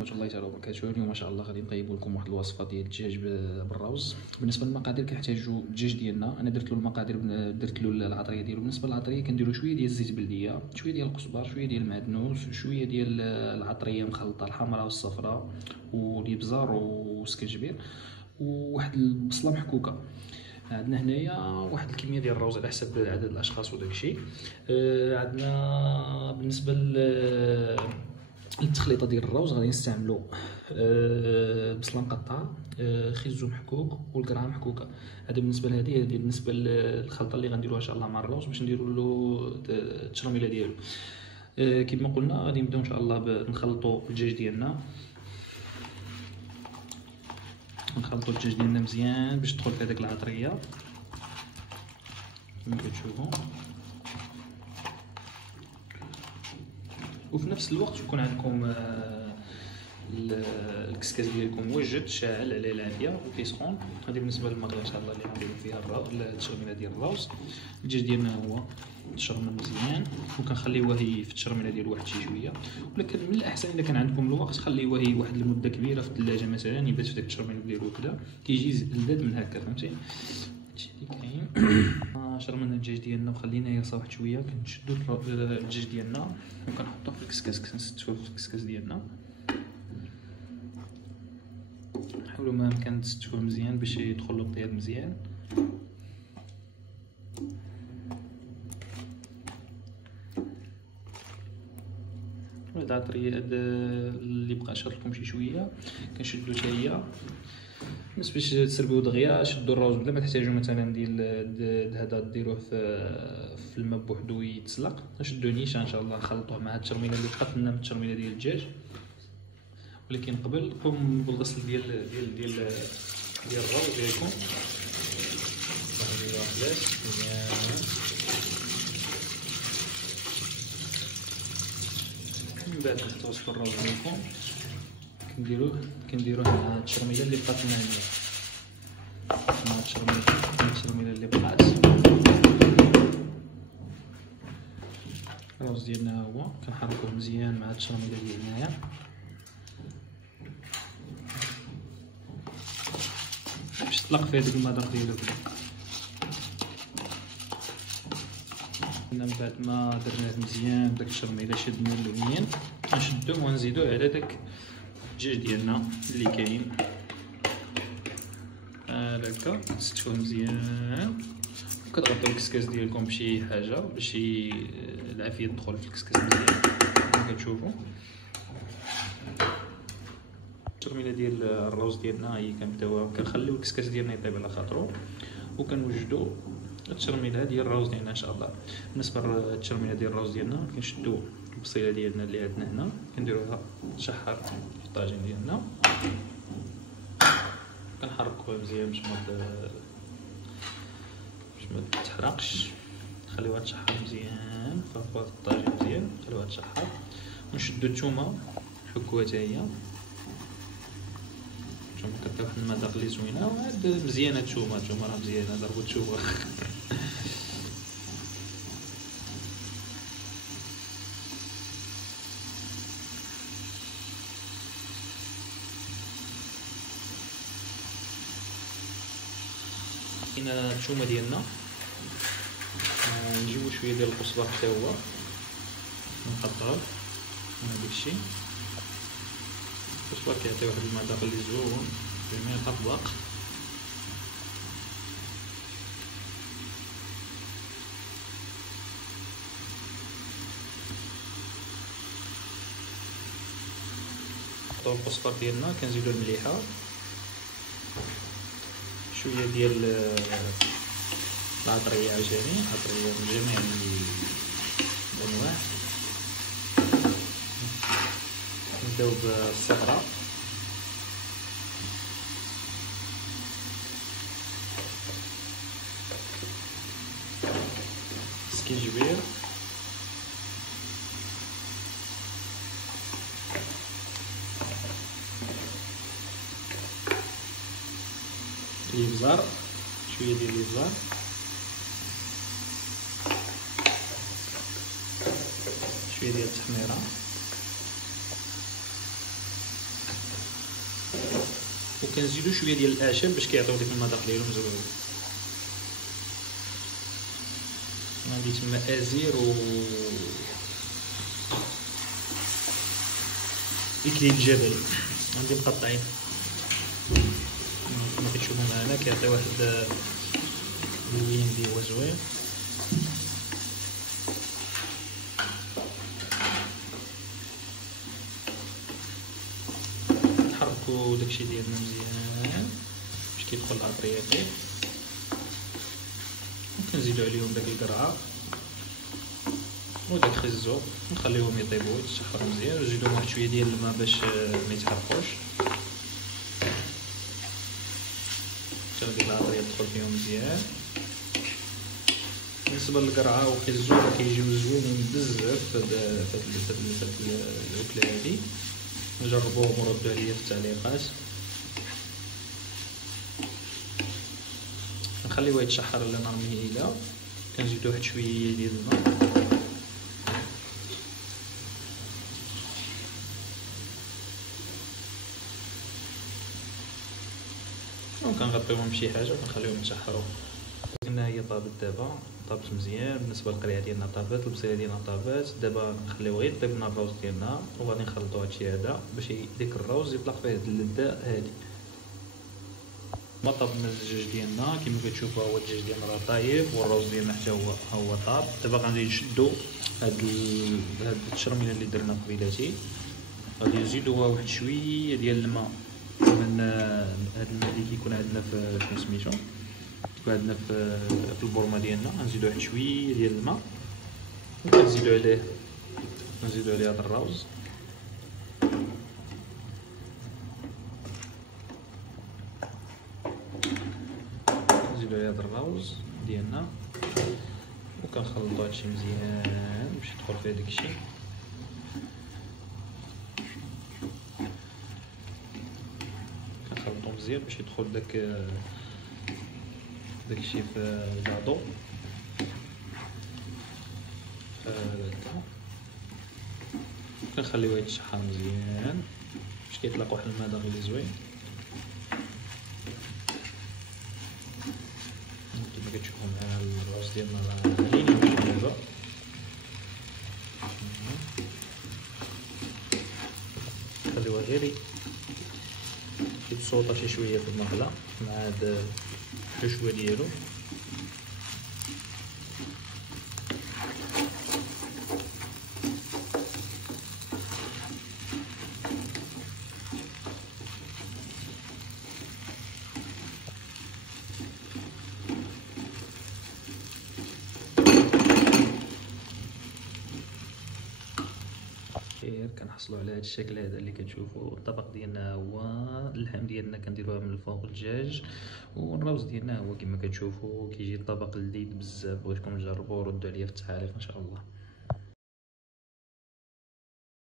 ورحمة الله تعالى وبركاته. اليوم ما شاء الله غادي نطيبوا لكم واحد الوصفه ديال الدجاج بالروز. بالنسبه للمقادير كنحتاجوا الدجاج ديالنا. انا درت له المقادير، درت له العطريه ديالو. بالنسبه للعطريه كنديروا شويه ديال الزيت بلديه، شويه ديال الكزبر، شويه ديال المعدنوس، شويه ديال العطريه مخلطه الحمراء والصفراء والابزار وسكنجبير، وواحد البصله محكوكه. عندنا هنايا واحد الكميه ديال الروز على حسب عدد الاشخاص وداكشي. عندنا بالنسبه التخليطه ديال الروز غادي نستعملوا بصله مقطعه، خيزو محكوك والقرعه محكوكه. هذا بالنسبه لهذه بالنسبه للخلطه اللي غنديروها ان شاء الله مع الروز باش نديروا له التشرميله ديالو. كما قلنا غادي نبداو ان شاء الله نخلطوا الدجاج ديالنا. نخلطوا الدجاج ديالنا مزيان باش تدخل في هذيك العطريه كما كتشوفوا، وفي نفس الوقت يكون عندكم الكسكاس ديالكم موجد شاعل عليه العافيه وكيسخون. هذه بالنسبه للمقله ان شاء الله اللي غنديروا فيها التشرميله ديال الروز. الدجاج ديالنا هو تشرمل مزيان وكنخليوه في التشرميله ديالو واحد شي شويه، ولكن من الاحسن اذا كان عندكم الوقت خليوه واحد المده كبيره في الثلاجه مثلا، يبات في داك التشرميل ديالو كذا كيجي لذاذ من هكا، فهمتي هادشي اللي كاين. شرملنا الدجاج ديالنا وخلينا يرصى واحد شويه. كنشدو الدجاج ديالنا وكنحطوه في الكسكاس، كنستفوا في الكسكاس ديالنا. حاولوا ما امكن تستفوه مزيان باش يدخل له الطياب مزيان. هاد العطريه اللي بقى شرط لكم شي شويه كنشدو حتى هي بس باش تسربيو دغيا. شدوا الروز بلا ما تحتاجوا مثلا ديال هذا ديروه في الماء بوحدو يتسلق. شدوا نيشان ان شاء الله نخلطوه مع التشرميله اللي بقات لنا من التشرميله ديال الدجاج، ولكن قبل قوم بالغسل ديال الروز ديالكم. من بعد ما توصفوا الروز ديالكم كنديروه مع التشرميله اللي بقات لنا هنا، مع التشرميله اللي بقات. الروز ديالنا هو كنحركوه مزيان مع التشرميله اللي هنايا باش تطلق في هذاك المذاق ديالو. من بعد ما درناه مزيان داك التشرميله شدنا اللوميين غنشدوه ونزيدوه على داك الدجاج ديالنا اللي كاين هكا. تستفوه مزيان وكتغطيو الكسكاس ديالكم بشي حاجه باش العافيه تدخل في الكسكاس مزيان كما كتشوفوا. التشرميله ديال الروز ديالنا هي كنبداوها، كنخليو الكسكاس ديالنا يطيب على خاطرو وكنوجدوا التشرميله ديال الروز ديالنا ان شاء الله. بالنسبه للتشرميله ديال الروز ديالنا كنشدوا البصيله ديالنا اللي عندنا هنا كنديروها تشحر في الطاجين ديالنا، كنحركوها مزيان باش ما تحرقش. نخليوها تشحر مزيان في الطاجين مزيان، نخليوها تشحر. ونشدو الثومه نحكوها حتى هي. الثومه كدير واحد المذاق اللي زوينه وعاد مزيانه. الثومه راه مزيانه، ضربوا الثومه. كاينه الثومه ديالنا، نجيبو شويه ديال الكزبر حتى هو نقطعوه. هادشي الكزبر كيعطي واحد المذاق اللي زوين بما يطبق. نحطو الكزبر ديالنا، كنزيدو المليحه، شويه ديال العطريه عاوتاني، عطريه من جميع الانواع. نبداو بالصفراء، سكينجبير، الابزار، شويه ديال الابزار، شويه ديال التحميره، وكنزيدو شويه ديال الاعشاب باش كيعطيو ديك المذاق ديالهم زوين. عندي تما ازير و اكليل الجبل عندي مقطعين كما كتشوفوا معنا، كيعطي واحد اللين اللي هو زوين. نحركو داكشي ديالنا مزيان باش كيدخل الابرياتيف، وكنزيدو عليهم داك القرعه وداك خزو، نخليوهم يطيبوا يتشحروا مزيان، ونزيدو واحد شويه ديال الماء باش ما يتحرقوش حتى ديك العطريه تدخل فيهم مزيان. بالنسبه للقرعه والخزو راه كيجيو زوينين بزاف في هاد الاكله هادي، نجربوهم وردوا عليا في التعليقات. نخليوه يتشحر على نار مهيله، كنزيدو واحد شويه ديال الماء وكنغطيوهم بشي حاجه وكنخليوهم يتشحروا. قلنا هي طابت دابا، طابت مزيان. بالنسبه للقريعه ديالنا طابت، البصيله ديالنا طابت. دابا نخليوه غير يطيب لنا الروز ديالنا، وغادي نخلطو هادشي هذا باش ديك الروز يطلق فيه هاد اللذه هادي. ما طابنا الدجاج ديالنا كما كتشوفوا، هو الدجاج ديالنا راه طايب والروز ديالنا حتى هو طاب. دابا غادي نشدو هاد التشرميله اللي درنا قبيلاتي، غادي نزيدوها واحد شويه ديال الماء من هاد الماء اللي كيكون عندنا في شنو سميتو، كيكون عندنا في البورمه ديالنا. غنزيدو واحد شويه ديال الماء وكنزيدو عليه هاد الروز، نزيدو عليه هاد الروز ديالنا وكنخلطو هادشي مزيان باش يدخل فيه داكشي. كنخلطو مزيان باش يدخل داكشي في اللاطو هكا. كنخليوه يتشحر مزيان باش كيطلق واحد المذاق اللي زوين. كما كتشوفوا معنا الروز ديالنا راه لين يمشي دابا. خليوه غير يتسوطا شي شويه في المقله مع هاد الحشوه ديالو. كنحصلوا على هذا الشكل هذا اللي كتشوفوا. الطبق ديالنا هو اللحم ديالنا كنديروها من الفوق الدجاج، والروز ديالنا هو كما كتشوفوا. كيجي الطبق لذيذ بزاف، بغيتكم تجربوه وردوا عليا في التعاليق ان شاء الله.